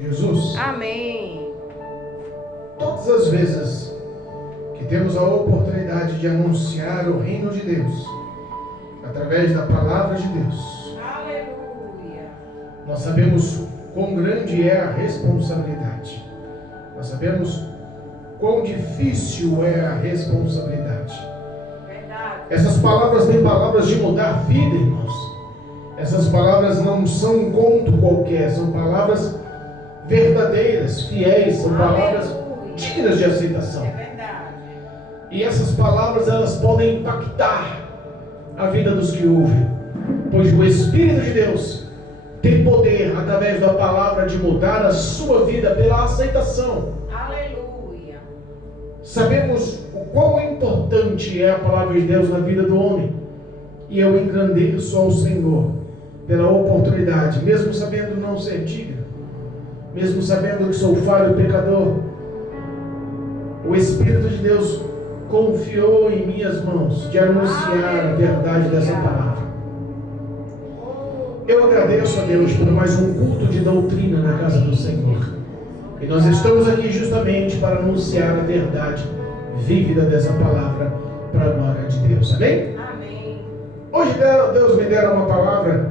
Jesus. Amém. Todas as vezes que temos a oportunidade de anunciar o reino de Deus através da palavra de Deus, Aleluia. nós sabemos quão grande é a responsabilidade. Nós sabemos quão difícil é a responsabilidade. Verdade. Essas palavras têm palavras de mudar vida, irmãos. Essas palavras não são um conto qualquer, são palavras verdadeiras, fiéis, são palavras dignas de aceitação. É verdade. E essas palavras, elas podem impactar a vida dos que ouvem, pois o Espírito de Deus tem poder, através da palavra, de mudar a sua vida pela aceitação. Aleluia. Sabemos o quão importante é a palavra de Deus na vida do homem, e eu engrandeço ao Senhor pela oportunidade, mesmo sabendo não ser digno, mesmo sabendo que sou falho pecador. O Espírito de Deus confiou em minhas mãos de anunciar a verdade dessa palavra. Eu agradeço a Deus por mais um culto de doutrina na casa do Senhor. E nós estamos aqui justamente para anunciar a verdade vívida dessa palavra para a glória de Deus. Amém? Amém. Hoje Deus me dera uma palavra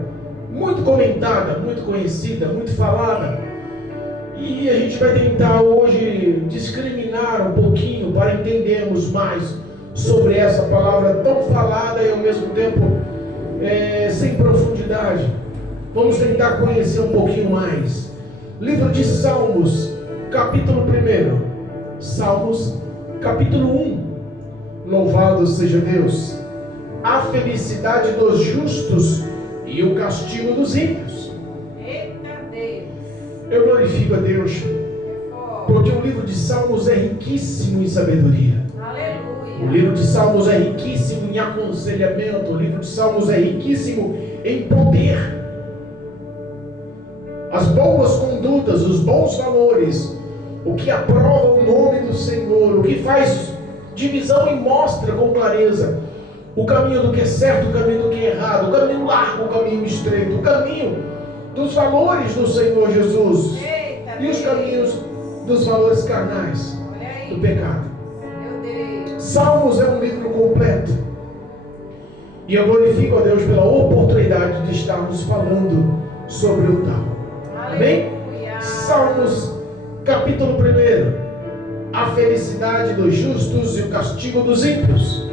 muito comentada, muito conhecida, muito falada. E a gente vai tentar hoje discriminar um pouquinho para entendermos mais sobre essa palavra tão falada e ao mesmo tempo sem profundidade. Vamos tentar conhecer um pouquinho mais. Livro de Salmos, capítulo 1. Salmos, capítulo 1. Louvado seja Deus. A felicidade dos justos e o castigo dos ímpios. Eita Deus. Eu glorifico a Deus, porque o livro de Salmos é riquíssimo em sabedoria. Aleluia. O livro de Salmos é riquíssimo em aconselhamento. O livro de Salmos é riquíssimo em poder. As boas condutas, os bons valores, o que aprova o nome do Senhor, o que faz divisão e mostra com clareza o caminho do que é certo, o caminho do que é errado, o caminho largo, o caminho estreito, o caminho dos valores do Senhor Jesus. Eita E os Deus. caminhos dos valores carnais Olha aí. do pecado. Meu Deus. Salmos é um livro completo. E eu glorifico a Deus pela oportunidade de estarmos falando sobre o tal. Amém? Aleluia. Salmos, capítulo 1. A felicidade dos justos e o castigo dos ímpios.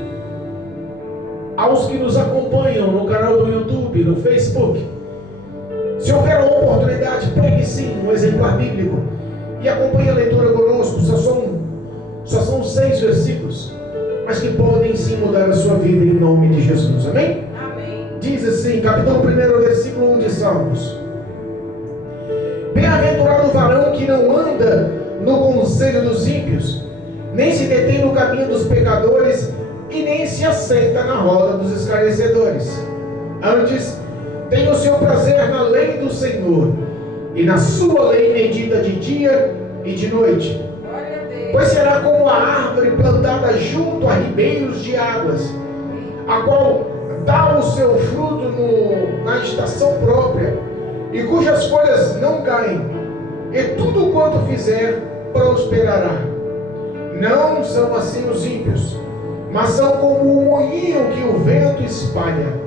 Aos que nos acompanham no canal do YouTube, no Facebook, se houver a oportunidade, pegue sim um exemplar bíblico e acompanhe a leitura conosco. Só são 6 versículos, mas que podem sim mudar a sua vida em nome de Jesus. Amém? Amém. Diz assim, capítulo 1, versículo 1 de Salmos: Bem-aventurado o varão que não anda no conselho dos ímpios, nem se detém no caminho dos pecadores, e nem se assenta na roda dos escarnecedores. Antes, tem o seu prazer na lei do Senhor, e na sua lei medita de dia e de noite. Glória a Deus. Pois será como a árvore plantada junto a ribeiros de águas, a qual dá o seu fruto na estação própria, e cujas folhas não caem, e tudo quanto fizer prosperará. Não são assim os ímpios, mas são como o moinho que o vento espalha.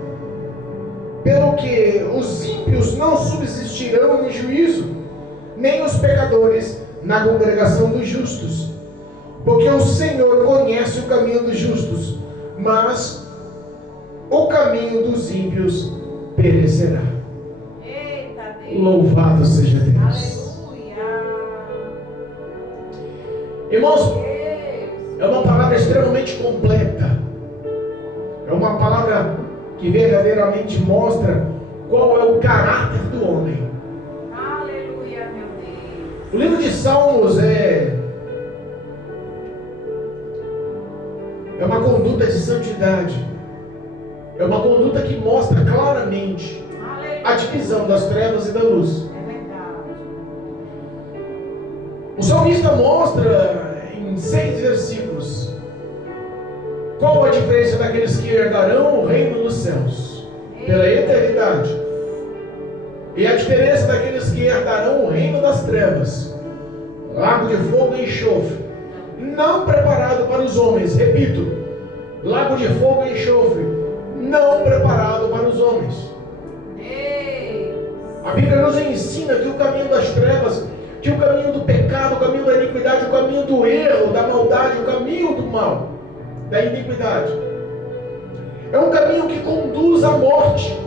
Pelo que os ímpios não subsistirão no juízo, nem os pecadores na congregação dos justos. Porque o Senhor conhece o caminho dos justos, mas o caminho dos ímpios perecerá. Eita Deus. Louvado seja Deus. Aleluia. Irmãos, Deus. é uma palavra extremamente completa. É uma palavra que verdadeiramente mostra qual é o caráter do homem. Aleluia, meu Deus. O livro de Salmos é uma conduta de santidade. É uma conduta que mostra claramente Aleluia. a divisão das trevas e da luz. É verdade. O salmista mostra em 6 versículos qual a diferença daqueles que herdarão o reino dos céus pela eternidade E a diferença daqueles que herdarão o reino das trevas, lago de fogo e enxofre, não preparado para os homens, repito, lago de fogo e enxofre, não preparado para os homens. A Bíblia nos ensina que o caminho das trevas, que o caminho do pecado, o caminho da iniquidade, o caminho do erro, da maldade, o caminho do mal, da iniquidade, é um caminho que conduz à morte.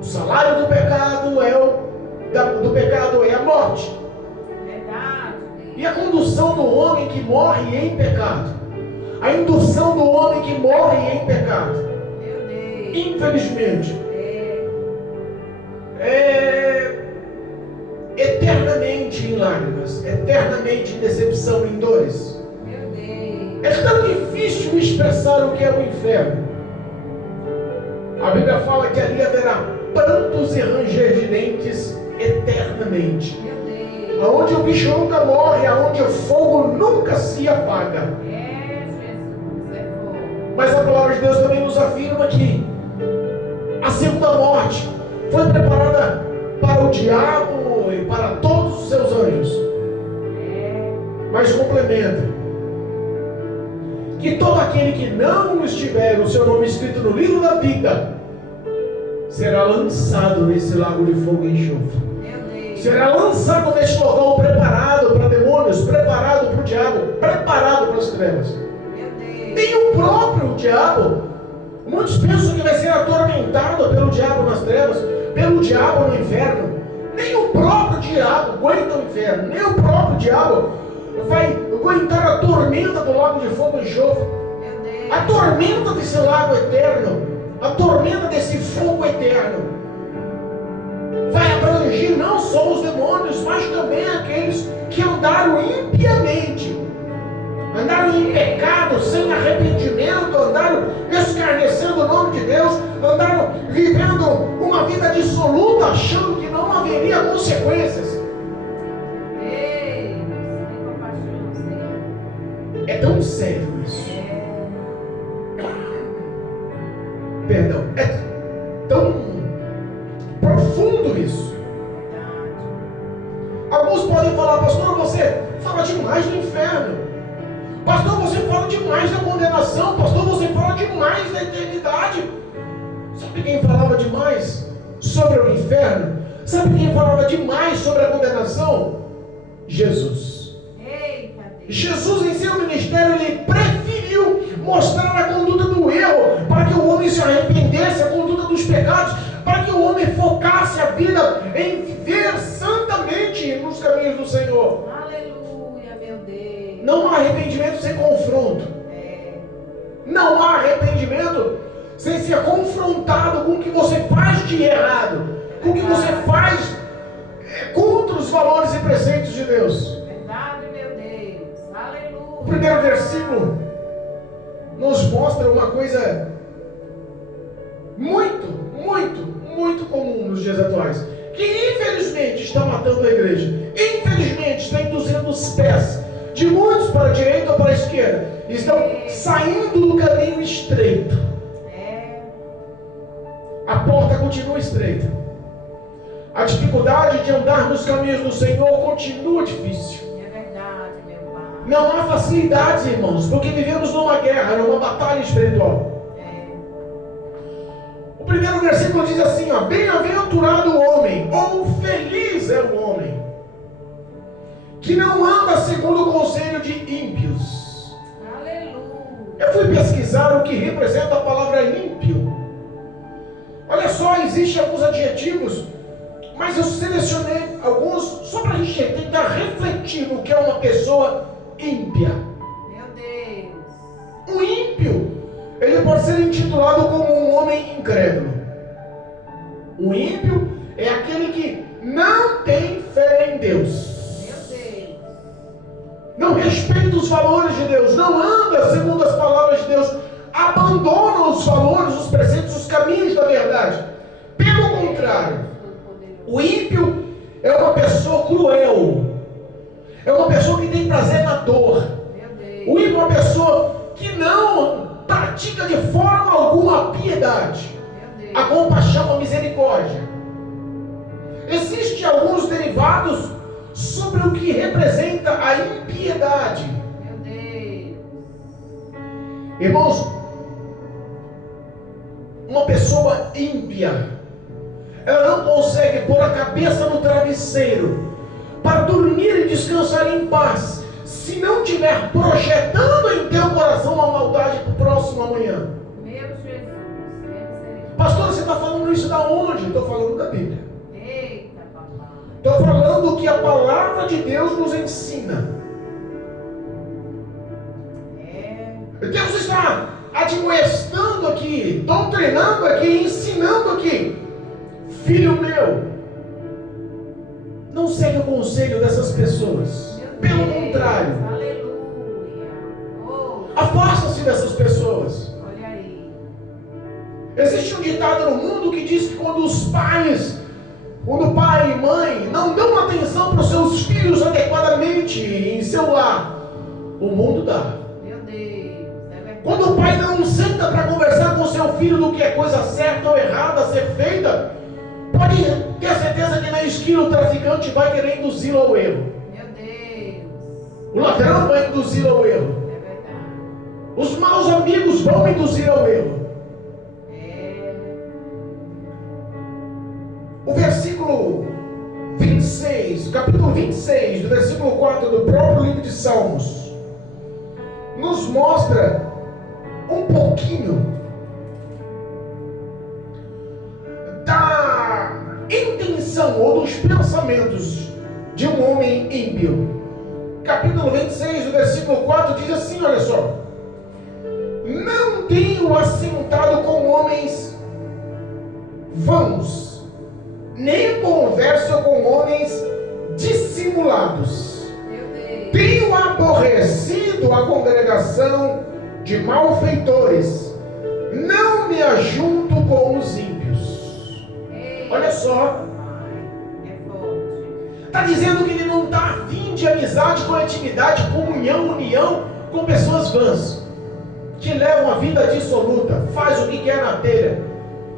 O salário do pecado é a morte. E a condução do homem que morre em pecado, a indução do homem que morre em pecado, infelizmente, é eternamente em lágrimas, eternamente em decepção, em dores. É tão difícil expressar o que é o inferno. A Bíblia fala que ali haverá prantos e ranger de dentes eternamente, aonde o bicho nunca morre, aonde o fogo nunca se apaga. Mas a palavra de Deus também nos afirma que a segunda morte foi preparada para o diabo e para todos os seus anjos. Mas complementa que todo aquele que não estiver o seu nome escrito no livro da vida será lançado nesse lago de fogo e enxofre. Será lançado neste local preparado para demônios, preparado para o diabo, preparado para as trevas. Nem o próprio diabo, muitos pensam que vai ser atormentado pelo diabo nas trevas, pelo diabo no inferno. Nem o próprio diabo aguenta o inferno, nem o próprio diabo vai aguentar a tormenta do lago de fogo e enxofre, a tormenta desse lago eterno, a tormenta desse fogo eterno. Vai abranger não só os demônios, mas também aqueles que andaram impiamente, andaram em pecado, sem arrependimento, andaram escarnecendo o nome de Deus, andaram vivendo uma vida dissoluta, achando que não haveria consequências. É tão sério isso. Perdão, é tão profundo isso. Alguns podem falar: pastor, você fala demais do inferno. Pastor, você fala demais da condenação. Pastor, você fala demais da eternidade. Sabe quem falava demais sobre o inferno? Sabe quem falava demais sobre a condenação? Jesus. Jesus, em seu ministério, ele preferiu mostrar a conduta do erro, para que o homem se arrependesse, a conduta dos pecados, para que o homem focasse a vida em viver santamente nos caminhos do Senhor. Aleluia, meu Deus. Não há arrependimento sem confronto. Não há arrependimento sem ser confrontado com o que você faz de errado, com o que você faz contra os valores e preceitos de Deus. Verdade, meu Deus. Aleluia. O primeiro versículo nos mostra uma coisa muito comum nos dias atuais, que infelizmente está matando a igreja, infelizmente está induzindo os pés de muitos para a direita ou para a esquerda, estão saindo do caminho estreito. A porta continua estreita, a dificuldade de andar nos caminhos do Senhor continua difícil. É verdade, meu Pai. Não há facilidades, irmãos, porque vivemos numa guerra, numa batalha espiritual. O primeiro versículo diz assim, ó: bem-aventurado o homem, ou feliz é o homem, que não anda segundo o conselho de ímpios. Aleluia. Eu fui pesquisar o que representa a palavra ímpio. Olha só, existem alguns adjetivos, mas eu selecionei alguns só para a gente tentar refletir no que é uma pessoa ímpia. Meu Deus. O ímpio, ele pode ser intitulado como um homem incrédulo. O ímpio é aquele que não tem fé em Deus. Meu Deus. Não respeita os valores de Deus, não anda segundo as palavras de Deus, abandona os valores, os preceitos, os caminhos da verdade. Pelo contrário, o ímpio é uma pessoa cruel, é uma pessoa que tem prazer na dor. O ímpio é uma pessoa que não pratica de forma alguma a piedade, a compaixão, a misericórdia. Existem alguns derivados sobre o que representa a impiedade. Meu Deus. Irmãos, uma pessoa ímpia, ela não consegue pôr a cabeça no travesseiro para dormir e descansar em paz, se não estiver projetando em teu coração uma maldade para o próximo amanhã. Meu Jesus. Pastor, você está falando isso da onde? Estou falando da Bíblia. Eita, papai. Estou falando o que a palavra de Deus nos ensina. Deus está admoestando aqui, doutrinando aqui, ensinando aqui. Filho meu, não segue o conselho dessas pessoas. Pelo contrário, Aleluia. Oh, afasta-se dessas pessoas. olha aí. Existe um ditado no mundo que diz que quando pai e mãe não dão atenção para os seus filhos adequadamente em seu lar, o mundo dá. Meu Deus. É verdade. Quando o pai não senta para conversar com seu filho do que é coisa certa ou errada a ser feita, pode ter certeza que na esquina o traficante vai querer induzi-lo ao erro. Meu Deus. O ladrão vai induzi-lo ao erro. É verdade. Os maus amigos vão induzir ao erro. O versículo 26, o capítulo 26, do versículo 4 do próprio livro de Salmos, nos mostra um pouquinho da intenção ou dos pensamentos de um homem ímpio. Capítulo 26, do versículo 4 diz assim, olha só: não tenho assentado com homens vãos, nem converso com homens dissimulados. Meu Deus. Tenho aborrecido a congregação de malfeitores, não me ajunto com os ímpios. Eita, Olha só, papai. É forte. está dizendo que ele não está afim de amizade, coletividade, comunhão, união com pessoas vãs, que levam a vida dissoluta, faz o que quer na telha.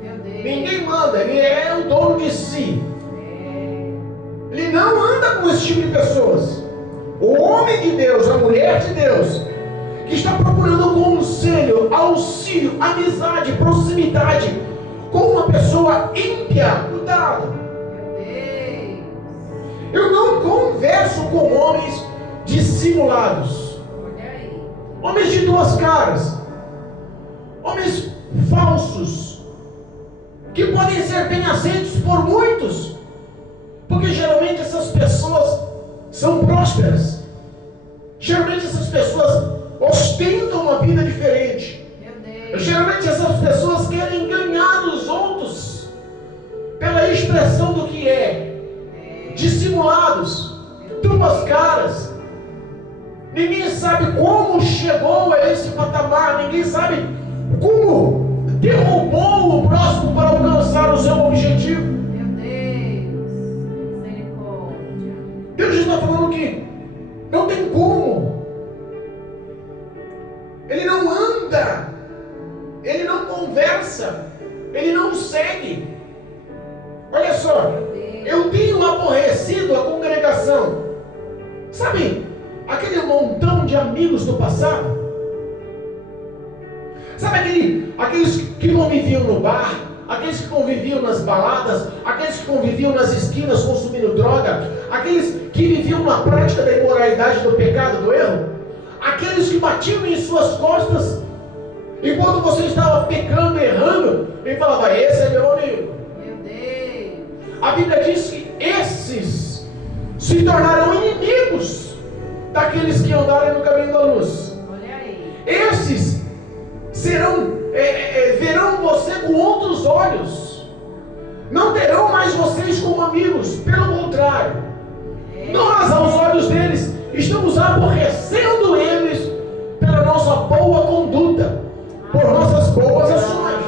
Meu Deus. Ninguém manda, ele é o dono de si. Ele não anda com esse tipo de pessoas. O homem de Deus, a mulher de Deus, que está procurando conselho, auxílio, amizade, proximidade com uma pessoa ímpia, cuidado. Meu Deus. Eu não converso com homens dissimulados, Olha aí. homens de duas caras, homens falsos, que podem ser bem aceitos por muitos, porque geralmente essas pessoas são prósperas, geralmente essas pessoas ostentam uma vida diferente, Meu Deus. geralmente essas pessoas querem ganhar os outros pela expressão do que é, dissimulados, duas caras. Ninguém sabe como chegou a esse patamar, ninguém sabe como derrubou o próximo para alcançar o seu objetivo. Meu Deus. Misericórdia. Deus está falando que não tem como. Ele não anda, ele não conversa, ele não segue. Olha só, Meu Deus. eu tenho aborrecido a congregação. Sabe, aquele montão de amigos do passado? Sabe aqueles que conviviam no bar, aqueles que conviviam nas baladas, aqueles que conviviam nas esquinas consumindo droga, aqueles que viviam na prática da imoralidade, do pecado, do erro, aqueles que batiam em suas costas enquanto você estava pecando, errando, e falava: esse é meu amigo. Meu Deus. A Bíblia diz que esses se tornarão inimigos daqueles que andarem no caminho da luz. Olha aí. Esses verão você com outros olhos, não terão mais vocês como amigos, pelo contrário, nós aos olhos deles estamos aborrecendo eles pela nossa boa conduta, por nossas boas ações.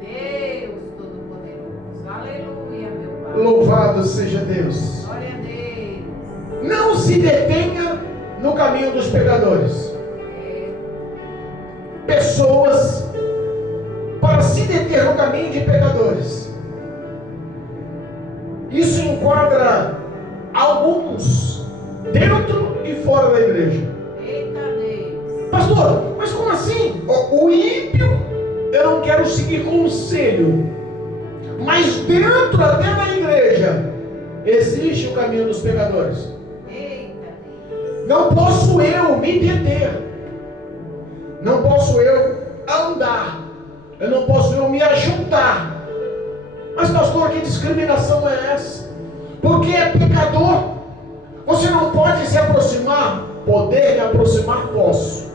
Deus Todo-Poderoso. Aleluia, meu Pai. Louvado seja Deus. Glória a Deus. Não se detenha no caminho dos pecadores. Pessoas, para se deter no caminho de pecadores, Isso enquadra alguns dentro e fora da igreja. Eita Deus. Pastor, mas como assim? O ímpio, eu não quero seguir conselho, mas dentro até da igreja existe o caminho dos pecadores. Eita Deus. Não posso eu me deter, não posso eu andar, eu não posso eu me ajuntar. Mas pastor, que discriminação é essa? Porque é pecador, você não pode se aproximar. Poder me aproximar posso,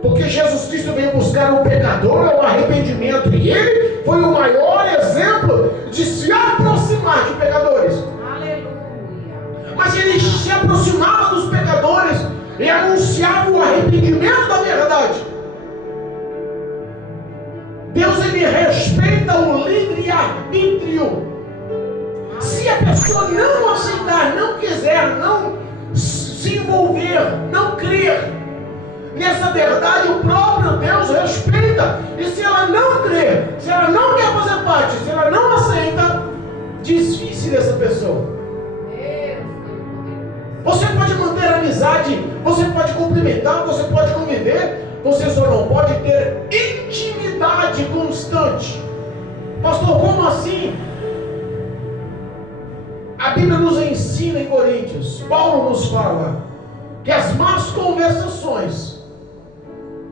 porque Jesus Cristo veio buscar um pecador ao arrependimento, e Ele foi o maior exemplo de se aproximar de pecadores. Aleluia. Mas Ele se aproximava dos pecadores e anunciava o arrependimento da verdade. Deus, Ele respeita o livre-arbítrio. Se a pessoa não aceitar, não quiser, não se envolver, não crer nessa verdade, o próprio Deus respeita. E se ela não crer, se ela não quer fazer parte, se ela não aceita, desfie-se dessa pessoa. Deus. Você pode manter amizade, você pode cumprimentar, você pode conviver, você só não pode ter intimidade constante. Pastor, como assim? A Bíblia nos ensina em Coríntios, Paulo nos fala que as más conversações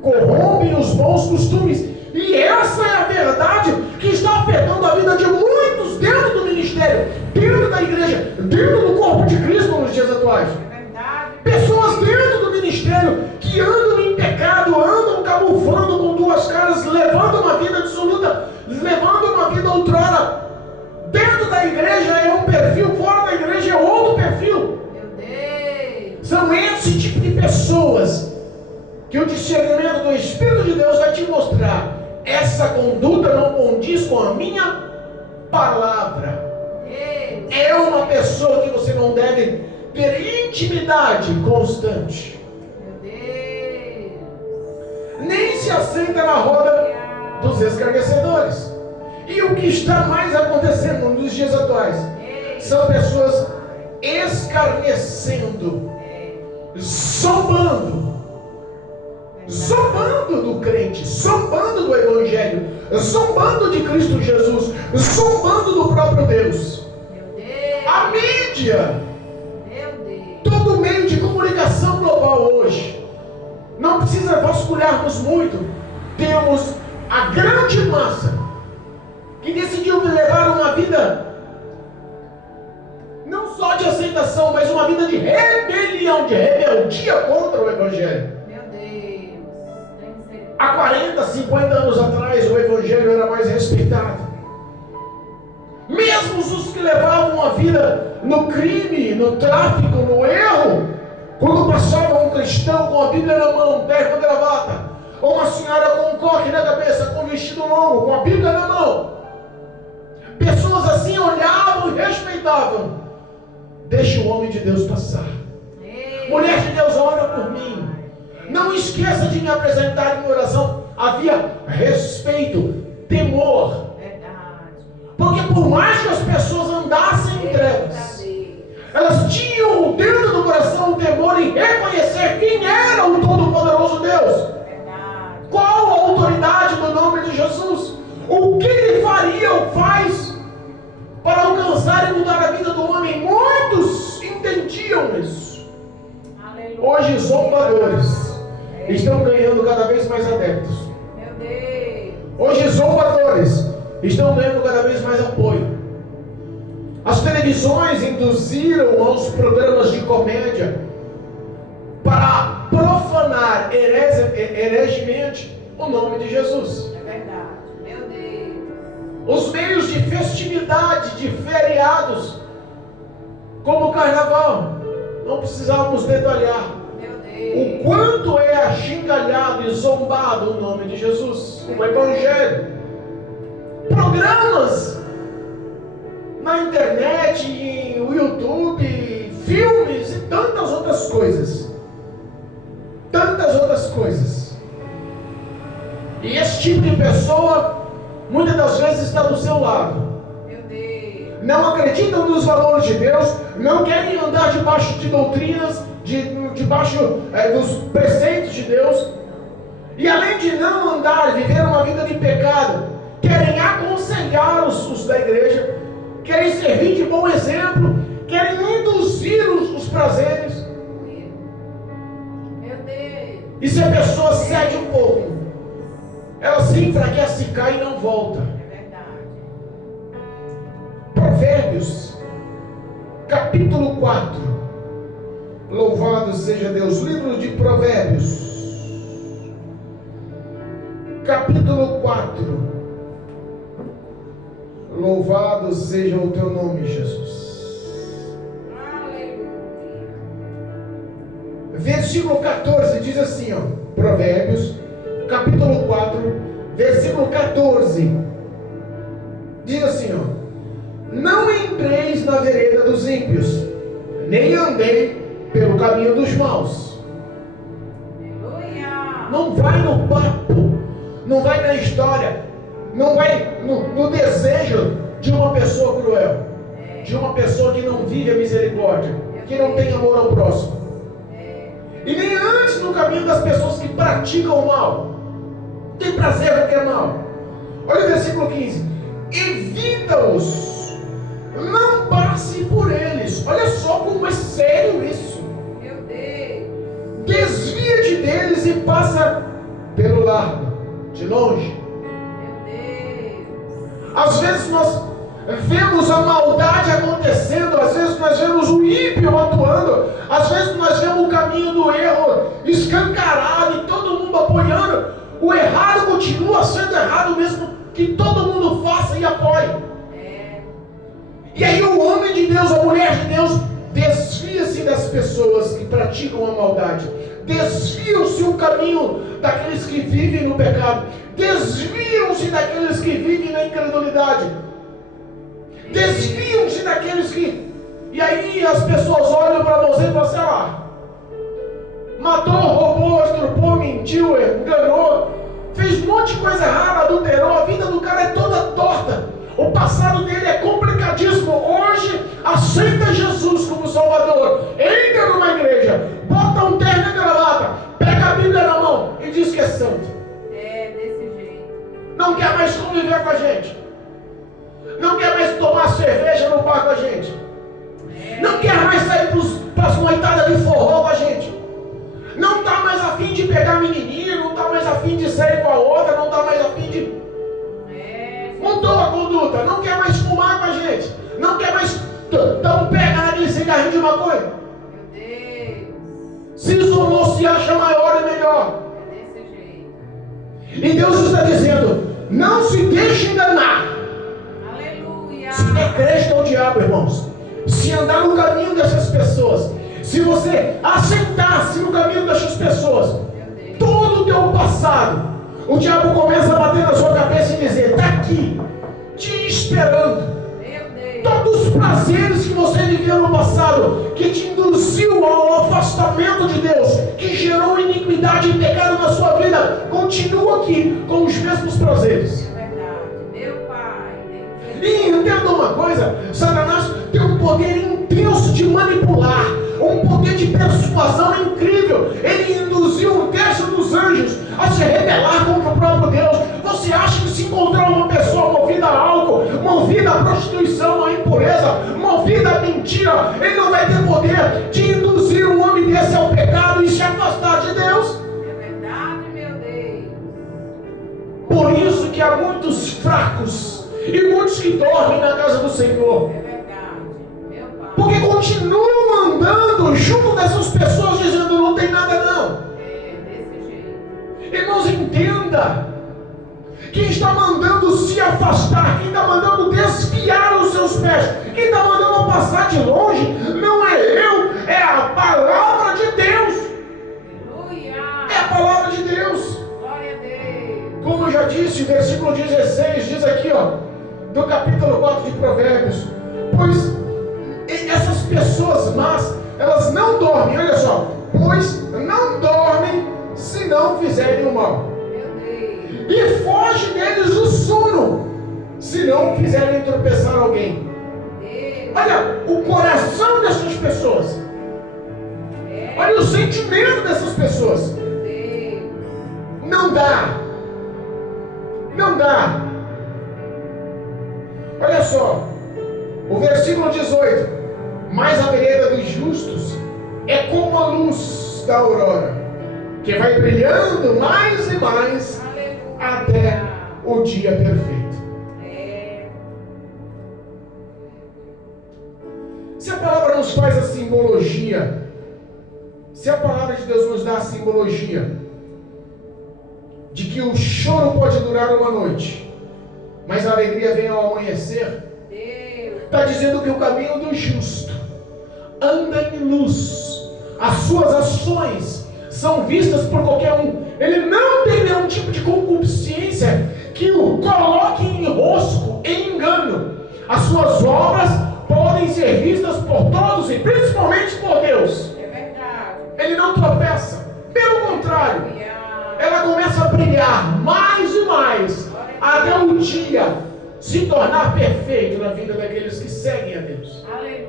corrompem os bons costumes, e essa é a verdade que está afetando a vida de muitos dentro do ministério, dentro da igreja, dentro do corpo de Cristo nos dias atuais. Pessoas dentro do ministério que andam em pecado, andam camuflando com duas caras, levando uma vida dissoluta, levando uma vida outrora. Dentro da igreja é um perfil, fora da igreja é outro perfil. Meu Deus. São esse tipo de pessoas que o discernimento do Espírito de Deus vai te mostrar. Essa conduta não condiz com a minha palavra. Deus. É uma pessoa que você não deve ter intimidade constante. Meu Deus. Nem se aceita na roda dos escarnecedores. E o que está mais acontecendo nos dias atuais são pessoas escarnecendo, zombando do crente, zombando do Evangelho, zombando de Cristo Jesus, zombando do próprio Deus. Meu Deus. A mídia, Meu Deus. todo meio de comunicação global hoje, não precisa vasculharmos muito, temos a grande massa que decidiu levar uma vida não só de aceitação, mas uma vida de rebelião, de rebeldia contra o Evangelho. Meu Deus. Tem misericórdia. Há 40, 50 anos atrás o Evangelho era mais respeitado. Mesmo os que levavam a vida no crime, no tráfico, no erro, quando passava um cristão com a Bíblia na mão, terno e gravata, ou uma senhora com um coque na cabeça, com um vestido longo, com a Bíblia na mão, pessoas assim olhavam e respeitavam. Deixa o homem de Deus passar. Mulher de Deus, ora por mim. Não esqueça de me apresentar em oração. Havia respeito, temor. Verdade. Porque por mais que as pessoas andassem em trevas, elas tinham dentro do coração o temor em reconhecer quem era o Todo-Poderoso Deus. Verdade. Qual a autoridade do nome de Jesus? O que ele faria ou faz para alcançar e mudar a vida do homem? Muitos entendiam isso. Aleluia. Hoje zombadores estão ganhando cada vez mais adeptos. Meu Deus. Hoje zombadores estão ganhando cada vez mais apoio. As televisões induziram aos programas de comédia para profanar heregemente o nome de Jesus. É verdade. Meu Deus. Os meios de festividade, de feriados, como o carnaval, não precisávamos detalhar Meu o Deus. quanto é achincalhado e zombado o nome de Jesus, o Evangelho. Programas na internet, no YouTube, filmes e tantas outras coisas. Tantas outras coisas. E esse tipo de pessoa muitas das vezes está do seu lado. Meu Deus. não acreditam nos valores de Deus, não querem andar debaixo de doutrinas, debaixo dos preceitos de Deus, e além de não andar, viver uma vida de pecado, querem aconselhar os da igreja, querem servir de bom exemplo, querem induzir os prazeres. Meu Deus. E se a pessoa cede um pouco, ela se enfraquece e cai e não volta. É verdade. Provérbios, capítulo 4. Louvado seja Deus. Livro de Provérbios, capítulo 4. Louvado seja o teu nome, Jesus. Aleluia. Versículo 14 diz assim, ó, Provérbios, capítulo 4, versículo 14. Diz assim, ó: não entreis na vereda dos ímpios, nem andei pelo caminho dos maus. Aleluia. Não vai no papo, não vai na história, não vai no desejo de uma pessoa cruel, de uma pessoa que não vive a misericórdia, que não tem amor ao próximo. E nem antes no caminho das pessoas que praticam o mal, tem prazer no que é mal. Olha o versículo 15: evita-os, não passe por eles. Olha só como é sério isso. Meu Deus. Desvia-te deles e passa pelo largo, de longe. Meu Deus. Às vezes nós vemos a maldade acontecendo, às vezes nós vemos o ímpio atuando, às vezes nós vemos o caminho do erro escancarado e todo mundo apoiando. O errado continua sendo errado mesmo que todo mundo faça e apoie. E aí o homem de Deus, a mulher de Deus, desvia-se das pessoas que praticam a maldade, desviam-se o caminho daqueles que vivem no pecado, desviam-se daqueles que vivem na incredulidade, desviam-se daqueles que... E aí as pessoas olham para você e falam assim: ah, matou, roubou, estrupou, mentiu, enganou, fez um monte de coisa errada, adulterou, a vida do cara é toda torta, o passado dele é complicadíssimo. Hoje aceita Jesus como Salvador, entra numa igreja, bota um terno e gravata, pega a Bíblia na mão e diz que é santo. É desse jeito. Não quer mais conviver com a gente, não quer mais tomar cerveja no bar com a gente, não quer mais sair para as noitadas de forró com a gente, não está mais a fim de pegar menininha, não está mais a fim de sair com a outra, não está mais a fim de... Mudou a conduta, não quer mais fumar com a gente, não quer mais dar um pega naquele cigarrinho de maconha. Meu Deus. Se isolou, se acha maior e melhor. É desse jeito. E Deus está dizendo: não se deixe enganar. Aleluia. Se der crédito ao diabo, irmãos, se andar no caminho dessas pessoas, se você aceitar-se no caminho dessas pessoas, todo o teu passado, o diabo começa a bater na sua cabeça e dizer: está aqui, te esperando. Meu Deus. Todos os prazeres que você viveu no passado, que te induziu ao afastamento de Deus, que gerou iniquidade e pecado na sua vida, continua aqui com os mesmos prazeres. É verdade. Meu Pai. E entenda uma coisa: Satanás tem um poder intenso de manipular, um poder de persuasão incrível. Ele induziu um terço dos anjos a se rebelar contra o próprio Deus. Você acha que se encontrar uma pessoa movida a álcool, movida a prostituição, a impureza, movida a mentira, ele não vai ter poder de induzir um homem desse ao pecado e se afastar de Deus? É verdade, meu Deus. Por isso que há muitos fracos e muitos que dormem na casa do Senhor, É verdade. Meu Pai. porque continuam andando junto dessas pessoas dizendo: não tem nada não. É desse jeito. Irmãos, entenda: quem está mandando se afastar, quem está mandando desviar os seus pés, quem está mandando passar de longe, não é eu, é a palavra de Deus. Aleluia. É a palavra de Deus. Glória a Deus. Como eu já disse, versículo 16 diz aqui, ó, do capítulo 4 de Provérbios: pois essas pessoas más, elas não dormem, olha só, pois não dormem se não fizerem o mal, e foge deles o sono se não fizerem tropeçar alguém. Olha o coração dessas pessoas. Olha o sentimento dessas pessoas. Não dá. Não dá. Olha só. O versículo 18. Mas a vereda dos justos é como a luz da aurora, que vai brilhando mais e mais até o dia perfeito. Se a palavra nos faz a simbologia, se a palavra de Deus nos dá a simbologia de que o choro pode durar uma noite, mas a alegria vem ao amanhecer, está dizendo que o caminho do justo anda em luz, as suas ações são vistas por qualquer um, ele não tem nenhum tipo de concupiscência que o coloque em rosco, em engano. As suas obras podem ser vistas por todos e principalmente por Deus. É verdade. Ele não tropeça, pelo contrário, ela começa a brilhar mais e mais até o dia se tornar perfeito na vida daqueles que seguem a Deus. Aleluia.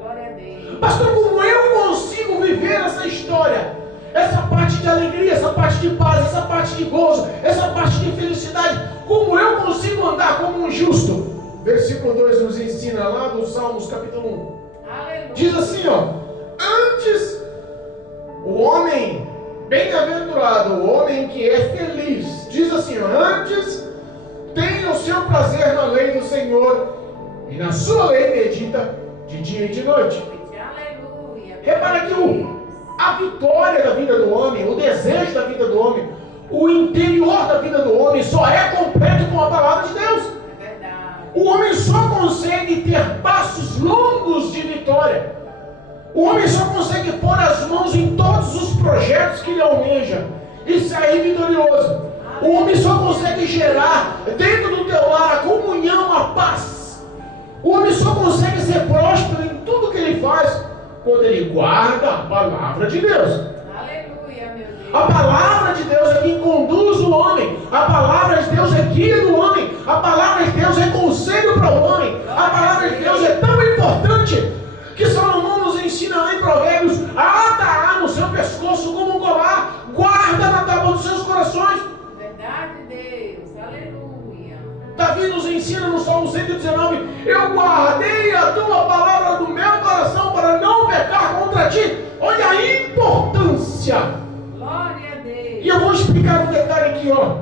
Glória a Deus. Pastor, como eu consigo viver essa história? Essa parte de alegria, essa parte de paz, essa parte de gozo, essa parte de felicidade. Como eu consigo andar como um justo? Versículo 2 nos ensina lá do Salmos capítulo 1. Aleluia. Diz assim, ó. Antes, o homem bem-aventurado, o homem que é feliz. Diz assim, ó. Antes, tem o seu prazer na lei do Senhor, e na sua lei medita de dia e de noite. Aleluia. Repara que a vitória da vida do homem, o desejo da vida do homem, o interior da vida do homem só é completo com a palavra de Deus. É verdade. O homem só consegue ter passos longos de vitória. O homem só consegue pôr as mãos em todos os projetos que ele almeja e sair vitorioso. O homem só consegue gerar dentro do teu lar a comunhão, a paz. O homem só consegue ser próspero em tudo que ele faz quando ele guarda a palavra de Deus. Aleluia, meu Deus. A palavra de Deus é quem conduz o homem. A palavra de Deus é guia do homem. A palavra de Deus é conselho para o homem. A palavra de Deus é tão importante que Salomão nos ensina lá em Provérbios: ata-a no seu pescoço como um colar, guarda na tábua dos seus corações. Verdade, Deus. Aleluia. Davi nos ensina no Salmo 119: eu guardei a tua palavra no meu coração para não pecar contra ti. Olha a importância. Glória a Deus. E eu vou explicar um detalhe aqui, ó.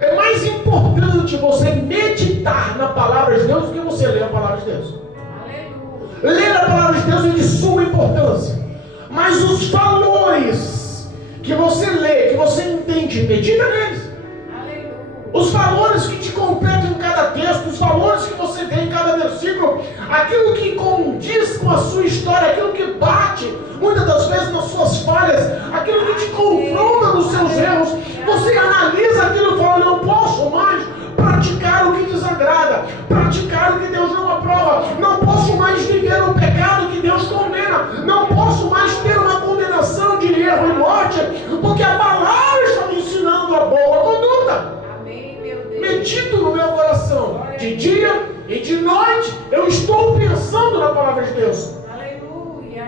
É mais importante você meditar na palavra de Deus do que você ler a palavra de Deus. Aleluia. Ler a palavra de Deus é de suma importância. Mas os valores que você lê, que você entende, medita neles. Aleluia. Os valores que te completam em cada texto, os valores que você vê em cada versículo, aquilo que condiz com a sua história, aquilo que bate, muitas das vezes, nas suas falhas, aquilo que te confronta nos seus erros, você analisa aquilo e fala: não posso mais praticar o que desagrada, praticar o que Deus não aprova, não posso mais viver o pecado que Deus condena, não posso mais ter uma condenação de erro e morte, porque a palavra está me ensinando a boa conduta. Amém, meu Deus. Medito no meu coração, de dia e de noite, eu estou pensando na palavra de Deus. Aleluia.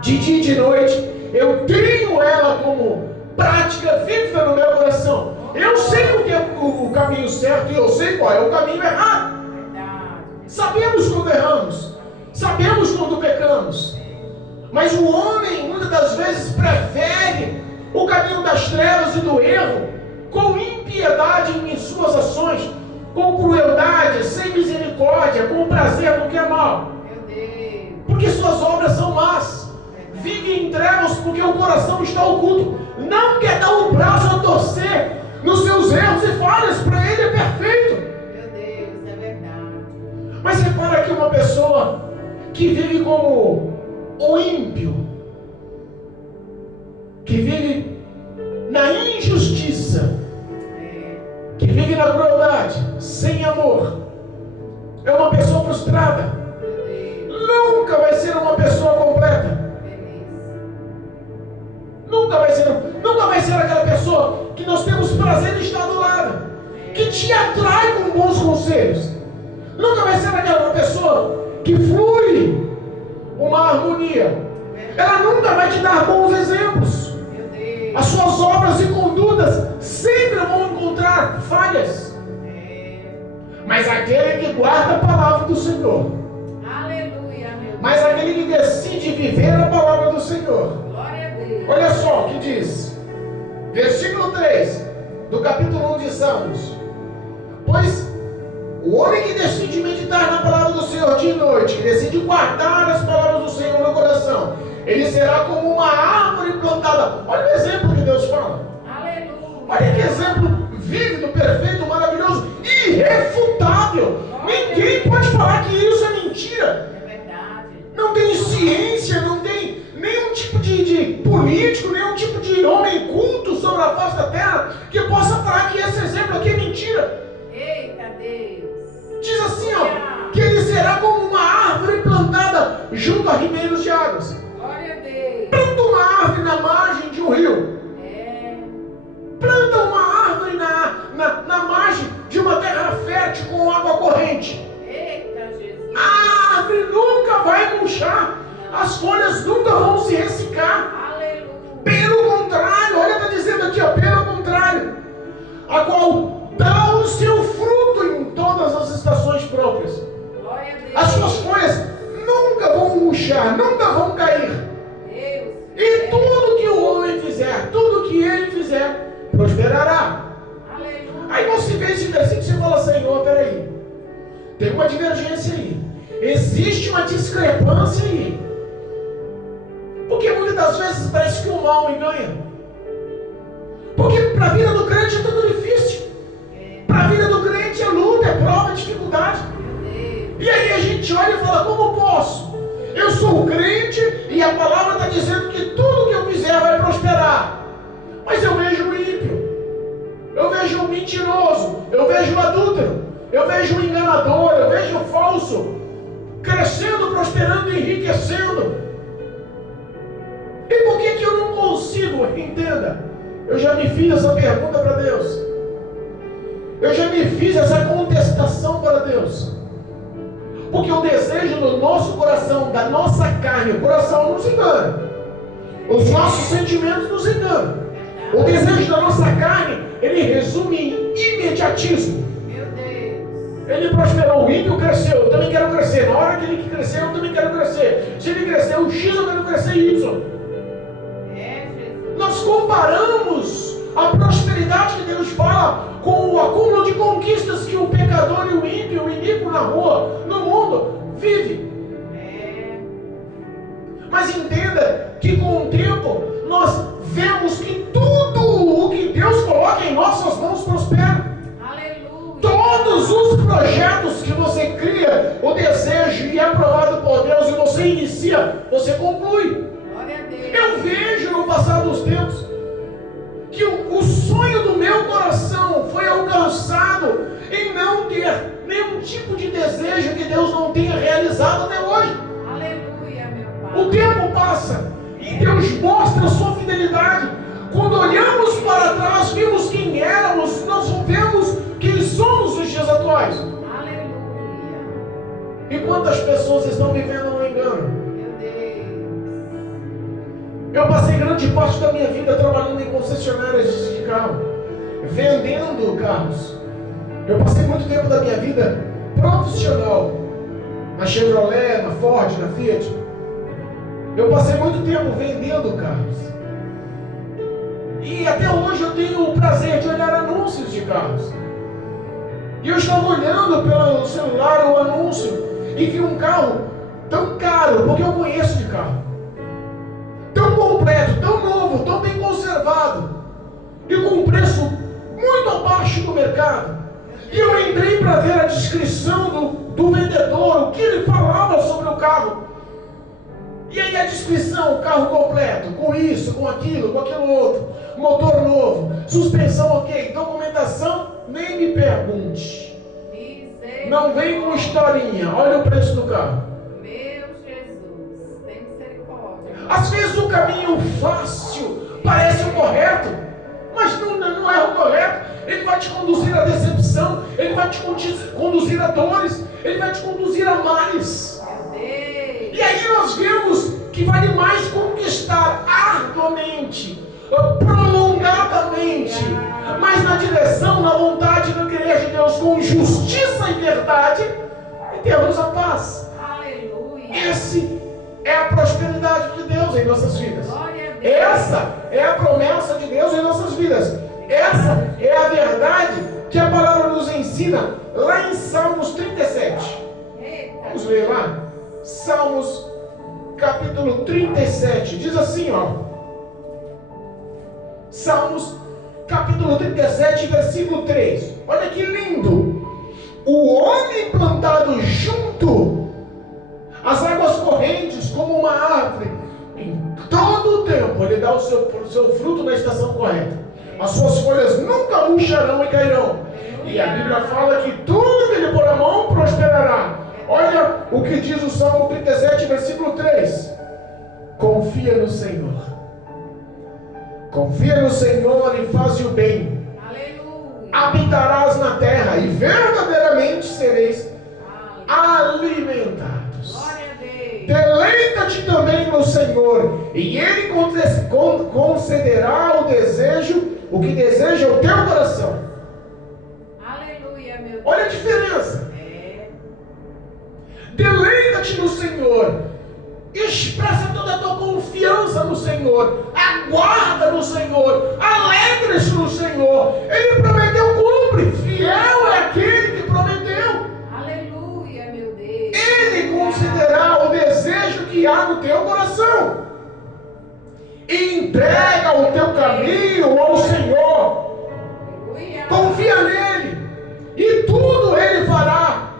De dia e de noite, eu tenho ela como prática viva no meu coração. Eu sei o que é o caminho certo e eu sei qual é o caminho errado. Verdade. Sabemos quando erramos, sabemos quando pecamos, mas o homem muitas das vezes prefere o caminho das trevas e do erro, com impiedade em suas ações, com crueldade, sem misericórdia, com prazer no que é mal, Meu Deus. porque suas obras são más. Vive em trevas porque o coração está oculto, não quer dar um braço a torcer nos seus erros e falhas. Para ele é perfeito. Meu Deus, é verdade. Mas repara que uma pessoa que vive como o ímpio, que vive na injustiça, que vive na crueldade, sem amor, é uma pessoa frustrada. Meu Deus. Nunca vai ser uma pessoa completa. Feliz. Nunca vai ser aquela pessoa que nós temos prazer em estar do lado, que te atrai com bons conselhos. Nunca vai ser aquela pessoa que flui uma harmonia. Ela nunca vai te dar bons exemplos. Meu Deus. As suas obras e condutas sempre vão encontrar falhas. Mas aquele que guarda a palavra do Senhor, Aleluia, meu Deus. mas aquele que decide viver a palavra do Senhor, Glória a Deus. olha só o que diz, versículo 3 do capítulo 1 de Salmos: pois o homem que decide meditar na palavra do Senhor dia e noite, que decide guardar as palavras do Senhor no coração, ele será como uma árvore plantada. Olha o exemplo que Deus fala. Aleluia. Olha que exemplo vívido, perfeito, maravilhoso, irrefutável. Ninguém pode falar que isso é mentira. É verdade. Não tem ciência, não tem nenhum tipo de político, nenhum tipo de homem culto sobre a face da terra que possa falar que esse exemplo aqui é mentira. Eita Deus. Diz assim, ó, que ele será como uma árvore plantada junto a ribeiros de águas. Glória a Deus. Planta uma árvore na margem de um rio. Planta uma árvore na margem de uma terra fértil com água corrente. Eita Jesus. A árvore nunca vai murchar. As folhas nunca vão se ressecar. Aleluia. Pelo contrário, olha, está dizendo aqui, ó, pelo contrário, a qual dá o seu fruto em todas as estações próprias. Glória a Deus. As suas folhas nunca vão murchar, nunca vão cair. Deus. E tudo que o homem fizer, tudo que ele fizer, prosperará. Aleluia. Aí você vê esse versículo e você fala: Senhor, peraí, tem uma divergência aí, existe uma discrepância aí, porque muitas das vezes parece que o mal me ganha, porque para a vida do crente é tudo difícil, para a vida do crente é luta, é prova, é dificuldade. Meu Deus. E aí a gente olha e fala: como posso? Eu sou crente e a palavra está dizendo que tudo que eu fizer vai prosperar, mas eu vejo o ímpio, eu vejo o mentiroso, eu vejo o adúltero, eu vejo o enganador, eu vejo o falso crescendo, prosperando, enriquecendo. E por que eu não consigo? Entenda, eu já me fiz essa pergunta para Deus, eu já me fiz essa contestação para Deus, porque o desejo do nosso coração, da nossa carne, o coração nos engana, os nossos sentimentos nos enganam. O desejo da nossa carne, ele resume em imediatismo. Meu Deus. Ele prosperou, o ímpio cresceu, eu também quero crescer. Na hora que ele crescer, eu também quero crescer. Se ele crescer o X, eu quero crescer Y. Jesus. Nós comparamos a prosperidade que Deus fala com o acúmulo de conquistas que o pecador e o ímpio, o iníquo na rua, no mundo, vive. Mas entenda que com o tempo nós vemos que tudo o que Deus coloca em nossas mãos prospera. Aleluia. Todos os projetos que você cria, o desejo e é aprovado por Deus e você inicia, você conclui. Glória a Deus. Eu vejo no passar dos tempos que o sonho do meu coração foi alcançado em não ter nenhum tipo de desejo que Deus não tenha realizado até hoje. Aleluia, meu Pai. O tempo passa e Deus mostra a sua fidelidade. Quando olhamos para trás, vimos quem éramos, nós vemos quem somos nos dias atuais. Aleluia. E quantas pessoas estão vivendo no engano? Meu Deus. Eu passei grande parte da minha vida trabalhando em concessionárias de carro, vendendo carros. Eu passei muito tempo da minha vida profissional na Chevrolet, na Ford, na Fiat. Eu passei muito tempo vendendo carros. E até hoje eu tenho o prazer de olhar anúncios de carros. E eu estava olhando pelo celular o anúncio e vi um carro tão caro, porque eu conheço de carro, tão completo, tão novo, tão bem conservado, e com um preço muito abaixo do mercado. E eu entrei para ver a descrição do vendedor, o que ele falava sobre o carro. E aí a descrição: o carro completo, com isso, com aquilo outro, motor novo, suspensão ok, documentação, nem me pergunte. Não vem com historinha, olha o preço do carro. Meu Jesus, tem misericórdia. Às vezes o caminho fácil parece o correto, mas não é o correto. Ele vai te conduzir à decepção, ele vai te conduzir a dores, Ele vai te conduzir a mares. Meu Deus. E aí nós vemos que vale mais conquistar arduamente, prolongadamente, mas na direção, na vontade da igreja de Deus, com justiça e verdade, e termos a paz. Aleluia. Esse é a prosperidade de Deus em nossas vidas. Glória a Deus. Essa é a promessa de Deus em nossas vidas. Essa é a verdade que a palavra nos ensina lá em Salmos 37. Eita. Vamos ler lá? Salmos capítulo 37. Diz assim, ó. Salmos capítulo 37, versículo 3. Olha que lindo. O homem plantado junto às águas correntes, como uma árvore, em todo o tempo ele dá o seu fruto na estação correta. As suas folhas nunca murcharão e cairão. E a Bíblia fala que tudo que ele pôr a mão prosperará. Olha o que diz o Salmo 37, versículo 3. Confia no Senhor. Confia no Senhor e faz o bem. Aleluia. Habitarás na terra e verdadeiramente sereis alimentados. Glória a Deus. Deleita-te também no Senhor, e Ele concederá o que deseja o teu coração. Aleluia, meu Deus. Olha a diferença. É. Deleita-te no Senhor. Expressa toda a tua confiança no Senhor. Aguarda no Senhor. Alegra-se no Senhor. Ele prometeu, cumpre. Fiel é aquele que prometeu. Aleluia, meu Deus. Ele considerará o desejo que há no teu coração. E entrega o teu caminho ao Senhor. Aleluia. Confia nele. E tudo ele fará.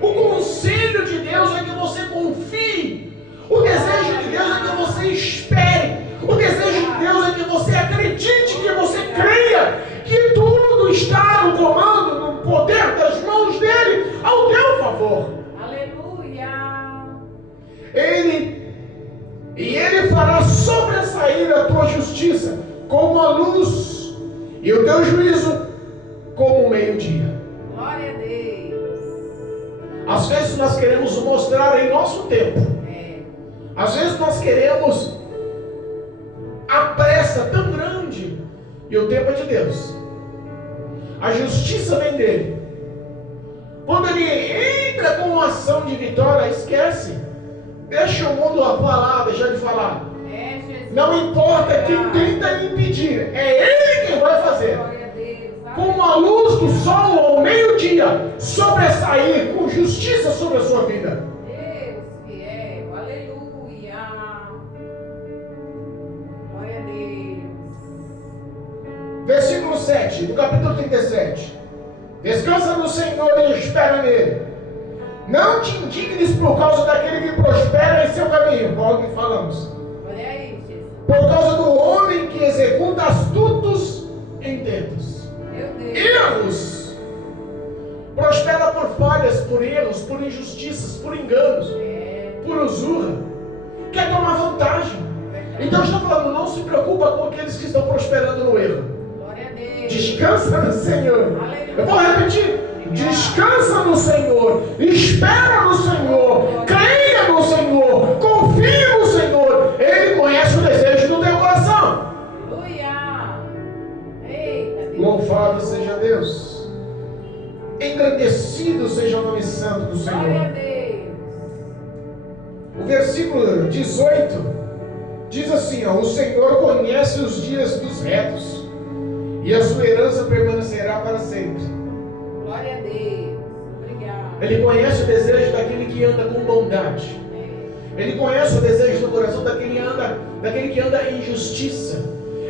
O conselho de Deus é que você confie. O desejo de Deus é que você espere. O desejo de Deus é que você acredite, que você creia que tudo está no comando, no poder das mãos dele, ao teu favor. Aleluia. Ele fará sobressair a tua justiça como a luz e o teu juízo como o meio-dia. Glória a Deus. Às vezes nós queremos mostrar em nosso tempo. Às vezes nós queremos a pressa tão grande, e o tempo é de Deus. A justiça vem dele. Quando ele entra com uma ação de vitória, esquece. Deixa o mundo falar, deixa de falar. É, Jesus. Não importa quem tenta impedir, é ele quem vai fazer. Glória a Deus. Como a luz do sol ao meio-dia, sobressair com justiça sobre a sua vida. Deus fiel. Aleluia. Glória a Deus. Versículo 7 do capítulo 37. Descansa no Senhor e espera nele. Não te indignes por causa daquele que prospera em seu caminho. Qual que falamos? Olha aí, Jesus. Por causa do homem que executa astutos intentos. Meu Deus. Erros. Prospera por falhas, por erros, por injustiças, por enganos, por usura. Quer tomar vantagem. Então estou falando, não se preocupa com aqueles que estão prosperando no erro. Glória a Deus. Descansa no Senhor. Aleluia. Eu vou repetir. Descansa no Senhor. Espera no Senhor. Creia no Senhor. Confie no Senhor. Ele conhece o desejo do teu coração. Aleluia. Eita, Deus. Louvado seja Deus. Engrandecido seja o nome santo do Glória a Senhor. Deus. O versículo 18 diz assim, ó, o Senhor conhece os dias dos retos, e a sua herança permanecerá para sempre. Glória a Deus. Obrigado. Ele conhece o desejo daquele que anda com bondade. Ele conhece o desejo do coração daquele que anda em justiça.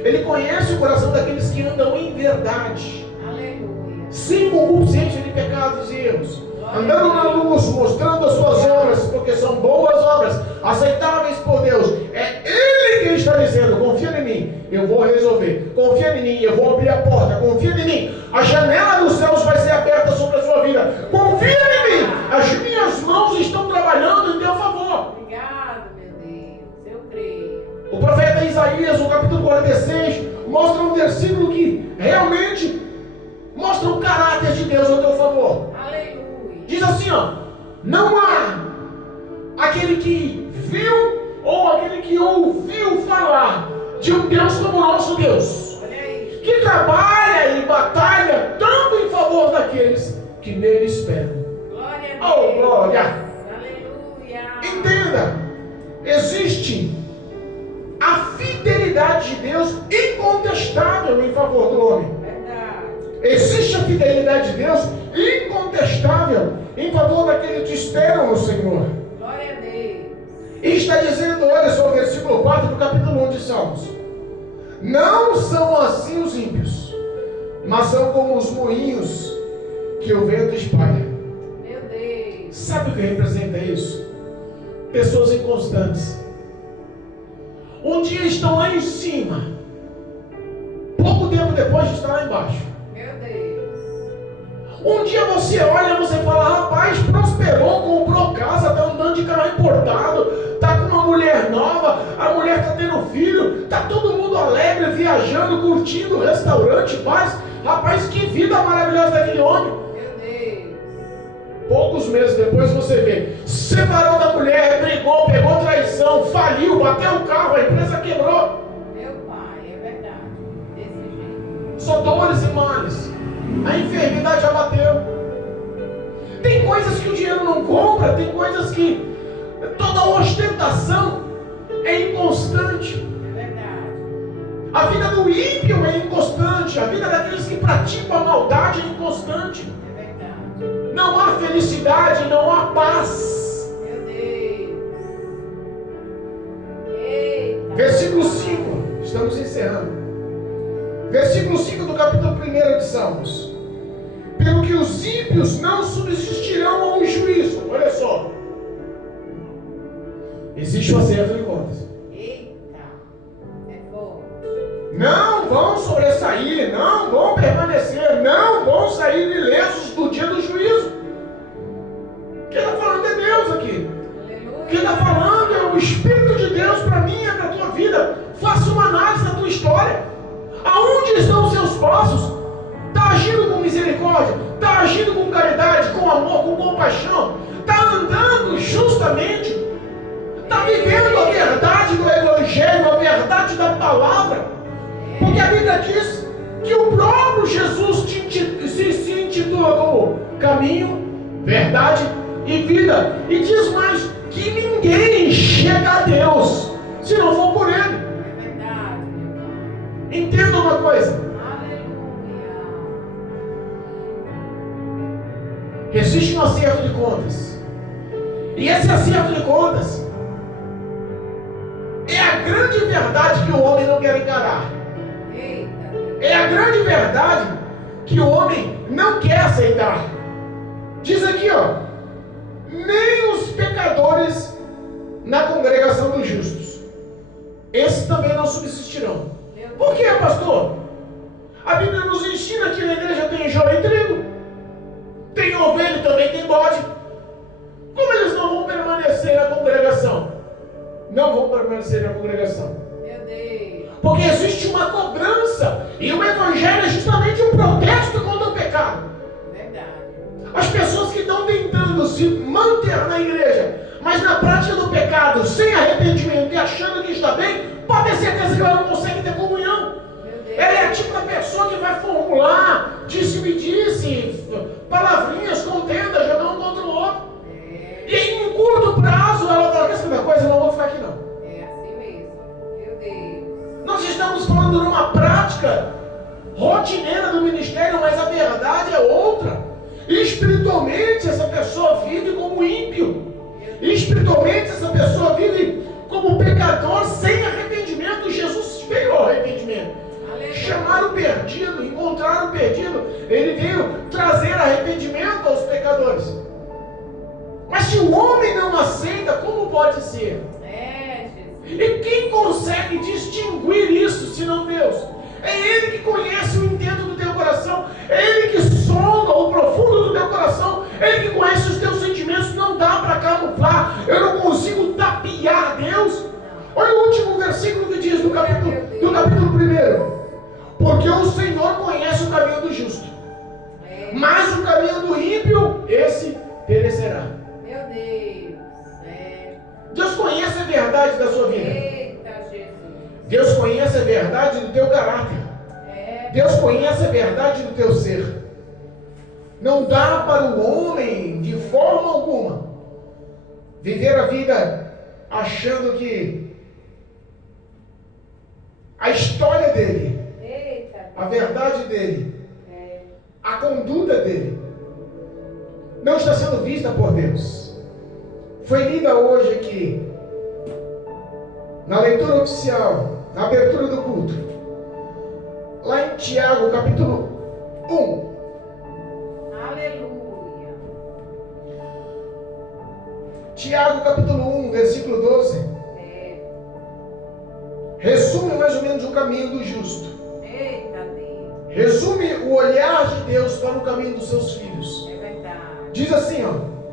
Ele conhece o coração daqueles que andam em verdade, Aleluia. sem concupiscência de pecados e erros, andando na luz, mostrando as suas obras, porque são boas obras, aceitáveis por Deus. É Ele quem está dizendo, confia em mim, eu vou resolver. Confia em mim, eu vou abrir a porta. Confia em mim, a janela dos céus vai ser aberta sobre a sua vida. Confia em mim, as minhas mãos estão trabalhando em teu favor. Obrigado, meu Deus. Eu creio. O profeta Isaías, no capítulo 46, mostra um versículo que realmente mostra o caráter de Deus ao teu favor. Aleluia. Diz assim, ó: Não há aquele que viu ou aquele que ouviu falar de um Deus como o nosso Deus, que trabalha e batalha tanto em favor daqueles que nele esperam. Glória a Deus. Oh, glória! Aleluia. Entenda, existe a fidelidade de Deus incontestável em favor do homem. Verdade. Existe a fidelidade de Deus incontestável em favor daqueles que esperam no Senhor. Glória a Deus. E está dizendo, olha só o versículo 4 do capítulo 1 de Salmos. Não são assim os ímpios, mas são como os moinhos que o vento espalha. Meu Deus. Sabe o que representa isso? Pessoas inconstantes. Um dia estão lá em cima, pouco tempo depois estão lá embaixo. Meu Deus. Um dia você olha e você fala, rapaz, prosperou, comprou casa, está andando de carro importado, está com uma mulher nova, a mulher está tendo filho, está todo mundo alegre, viajando, curtindo restaurante, paz. Rapaz, que vida maravilhosa daquele homem. Meu Deus. Poucos meses depois você vê, separou da mulher, brigou, pegou traição, faliu, bateu o carro, a empresa quebrou. Meu Pai, é verdade. Desse jeito. Só dores e males. A enfermidade já bateu. Tem coisas que o dinheiro não compra, tem coisas que toda ostentação é inconstante. É verdade. A vida do ímpio é inconstante, a vida daqueles que praticam a maldade é inconstante. É verdade. Não há felicidade, não há paz. Meu Deus. Eita. Versículo 5, estamos encerrando. Versículo 5 do capítulo 1 de Salmos. Pelo que os ímpios não subsistirão ao juízo. Olha só. Existe o acerto de contas. Eita. É forte. Não vão sobressair, não vão permanecer, não vão sair ilesos do dia do juízo. Quem está falando é Deus aqui. Aleluia. Quem está falando é o Espírito de Deus para mim e para a tua vida. Faça uma análise da tua história. Aonde estão os seus passos? Está agindo com misericórdia? Está agindo com caridade, com amor, com compaixão? Está andando justamente? Está vivendo a verdade do Evangelho, a verdade da palavra? Porque a Bíblia diz que o próprio Jesus se intitula como caminho, verdade e vida. E diz mais, que ninguém chega a Deus se não for por Ele. É verdade, meu Pai. Entenda uma coisa. Aleluia. Existe um acerto de contas. E esse acerto de contas é a grande verdade que o homem não quer encarar. Eita. É a grande verdade que o homem não quer aceitar. Diz aqui, ó. Nem os pecadores na congregação dos justos. Esses também não subsistirão. Por quê, pastor? A Bíblia nos ensina que na igreja tem joio e trigo. Tem ovelha e também tem bode. Como eles não vão permanecer na congregação? Não vão permanecer na congregação. Meu Deus. Porque existe uma cobrança. E o Evangelho é justamente um protesto contra o pecado. Verdade. As pessoas que estão tentando se manter na igreja, mas na prática do pecado, sem arrependimento e achando que está bem, pode ter certeza que ela não consegue ter comunhão. Meu Deus. Ela é a tipo da pessoa que vai formular disse-me-disse, palavrinhas, contendas, jogando um contra o outro. E em um curto prazo ela fala, quer saber da coisa, eu não vou ficar aqui não. É assim mesmo. Meu Deus. Nós estamos falando numa prática rotineira do ministério, mas a verdade é outra. Espiritualmente essa pessoa vive como ímpio. Espiritualmente essa pessoa vive como pecador sem arrependimento. Jesus veio ao arrependimento. Chamar o perdido, encontrar o perdido. Ele veio trazer arrependimento aos pecadores. Mas se o homem não aceita, como pode ser? É, Jesus. E quem consegue distinguir isso, senão Deus? É Ele que conhece o intento do teu coração. É Ele que sonda o profundo do teu coração. É Ele que conhece os teus sentimentos. Não dá para camuflar. Eu não consigo tapear Deus. Olha o último versículo que diz do capítulo 1. Porque o Senhor conhece o caminho do justo, mas o caminho do ímpio, esse perecerá. Meu conhece a verdade da sua vida. Eita, Jesus. Deus conhece a verdade do teu caráter. Deus conhece a verdade do teu ser. Não dá para o homem, de forma alguma, viver a vida achando que a história dele, a verdade dele, a conduta dele, não está sendo vista por Deus. Foi lida hoje aqui, na leitura oficial, na abertura do culto, lá em Tiago, capítulo 1. Aleluia. Tiago, capítulo 1, versículo 12. Resume mais ou menos o caminho do justo. Eita, Deus. Resume o olhar de Deus para o caminho dos seus filhos. É verdade. Diz assim,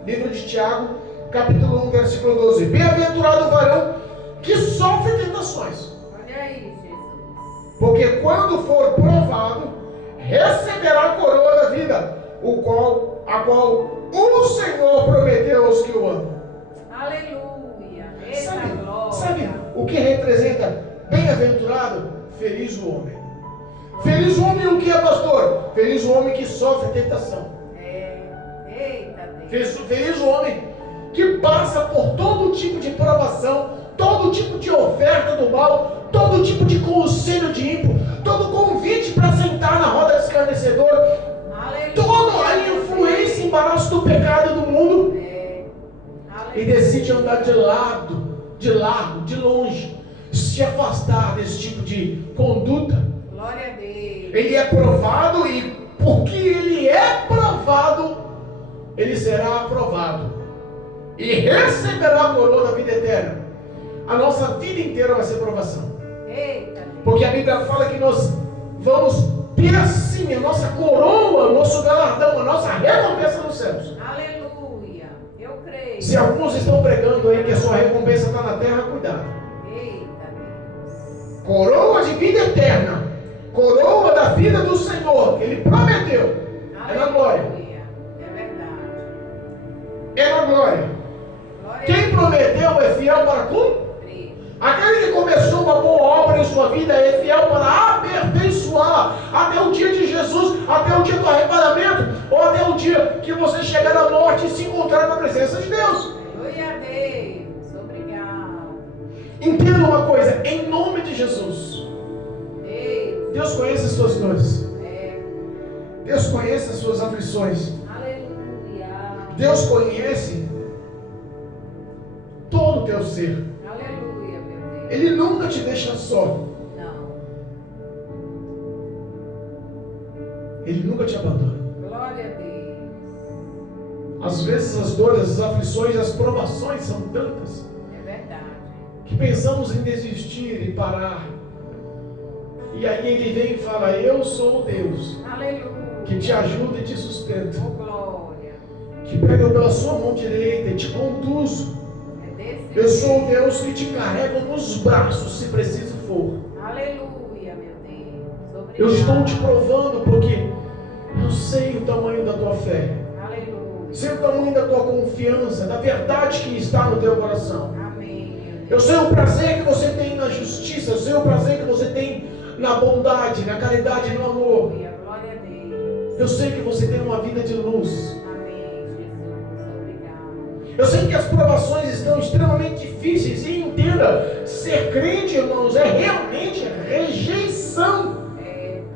livro de Tiago, capítulo 1, versículo 12. Bem-aventurado o varão que sofre tentações, Olha aí, Jesus. porque quando for provado, receberá a coroa da vida, a qual o Senhor prometeu aos que o amam. Aleluia. Eita, glória. Sabe o que representa bem-aventurado? Feliz o homem. Feliz o homem o que é, pastor? Feliz o homem que sofre tentação. Eita, Deus. Feliz o homem que passa por todo tipo de provação, todo tipo de oferta do mal, todo tipo de conselho de ímpio, todo convite para sentar na roda escarnecedor, toda a influência e embaraço do pecado do mundo, e decide andar de lado, de largo, de longe, se afastar desse tipo de conduta. Glória a Deus. Ele é provado, e porque ele é provado, ele será aprovado e receberá a coroa da vida eterna. A nossa vida inteira vai ser provação. Eita, Deus. Porque a Bíblia fala que nós vamos ter assim a nossa coroa, o nosso galardão, a nossa recompensa nos céus. Aleluia. Eu creio. Se alguns estão pregando aí que a sua recompensa está na terra, cuidado. Eita, Deus. Coroa de vida eterna, coroa da vida do Senhor, que Ele prometeu, é na glória. Aleluia. É verdade. É na glória. Glória Quem a Deus. prometeu é fiel para cumprir. Aquele que começou uma boa obra em sua vida é fiel para aperfeiçoá-la até o dia de Jesus, até o dia do arrebatamento, ou até o dia que você chegar à morte e se encontrar na presença de Deus. Aleluia a Deus. Obrigado. Entenda uma coisa, em nome de Jesus, Deus conhece as suas dores, Deus conhece as suas aflições, Aleluia. Deus conhece todo o teu ser. Aleluia, meu Deus. Ele nunca te deixa só, Não. Ele nunca te abandona. Glória a Deus. Às vezes as dores, as aflições, as provações são tantas É verdade. que pensamos em desistir e parar. E aí Ele vem e fala: eu sou o Deus Aleluia. que te ajuda e te sustenta, Oh, glória. que pega pela sua mão direita e te conduzo. É desse Eu sou o jeito. Deus que te carrega nos braços, se preciso for. Aleluia, meu Deus. Obrigado. Eu estou te provando porque eu sei o tamanho da tua fé, Aleluia. sei o tamanho da tua confiança, da verdade que está no teu coração. Amém, meu Eu Deus. sei o prazer que você tem na justiça, eu sei o prazer que você tem na bondade, na caridade e no amor. Aleluia. Glória a Deus. Eu sei que você tem uma vida de luz. Amém, Jesus. Obrigado. Eu sei que as provações estão extremamente difíceis. E entenda, ser crente, irmãos, é realmente rejeição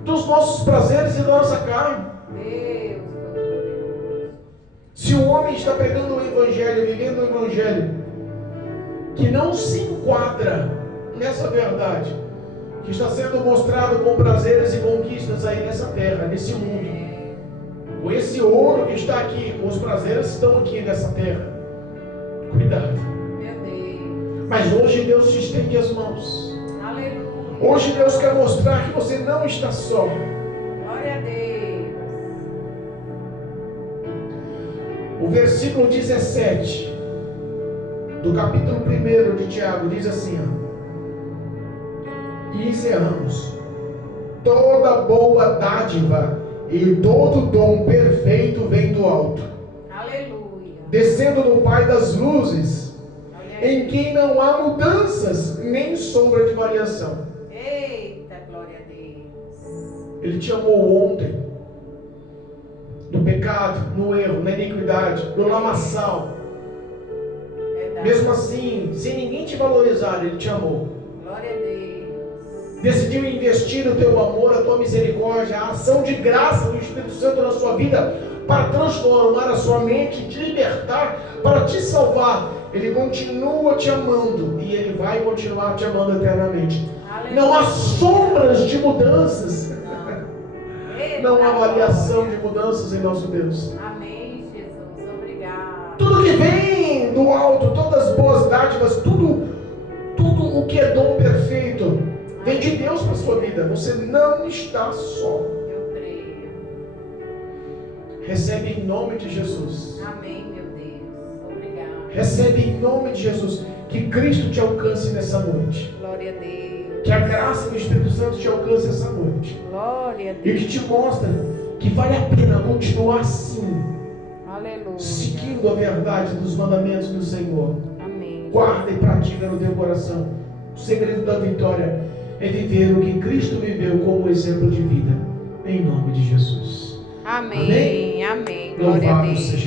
dos nossos prazeres e da nossa carne. Deus, Deus. Se o homem está pregando o Evangelho, vivendo o Evangelho, que não se enquadra nessa verdade, que está sendo mostrado com prazeres e conquistas aí nessa terra, nesse mundo, com esse ouro que está aqui, com os prazeres que estão aqui nessa terra, cuidado. Meu Deus. Mas hoje Deus te estende as mãos. Aleluia. Hoje Deus quer mostrar que você não está só. Glória a Deus. O versículo 17 do capítulo 1 de Tiago diz assim, e encerramos: toda boa dádiva e todo dom perfeito vem do alto, Aleluia. descendo do Pai das luzes, Glória em quem não há mudanças, nem sombra de variação. Eita, glória a Deus. Ele te amou ontem, no pecado, no erro, na iniquidade, no lamaçal. Verdade. Mesmo assim, sem ninguém te valorizar, Ele te amou. Glória a Deus. Decidiu investir o teu amor, a tua misericórdia, a ação de graça do Espírito Santo na sua vida, para transformar a sua mente, te libertar, para te salvar. Ele continua te amando e Ele vai continuar te amando eternamente. Aleluia. Não há sombras de mudanças, Eita, não há variação glória. de mudanças em nosso Deus. Amém, Jesus. Obrigado. Tudo que vem do alto, todas as boas dádivas, tudo o que é dom perfeito, vem de Deus para a sua vida. Você não está só. Eu creio. Recebe em nome de Jesus. Amém, meu Deus. Obrigado. Recebe em nome de Jesus. Que Cristo te alcance nessa noite. Glória a Deus. Que a graça do Espírito Santo te alcance essa noite. Glória a E Deus. que te mostre que vale a pena continuar assim, Aleluia. seguindo a verdade dos mandamentos do Senhor. Amém. Guarda e pratica no teu coração. O segredo da vitória é viver o que Cristo viveu como exemplo de vida. Em nome de Jesus. Amém. Amém. Glória a Louvado Deus. seja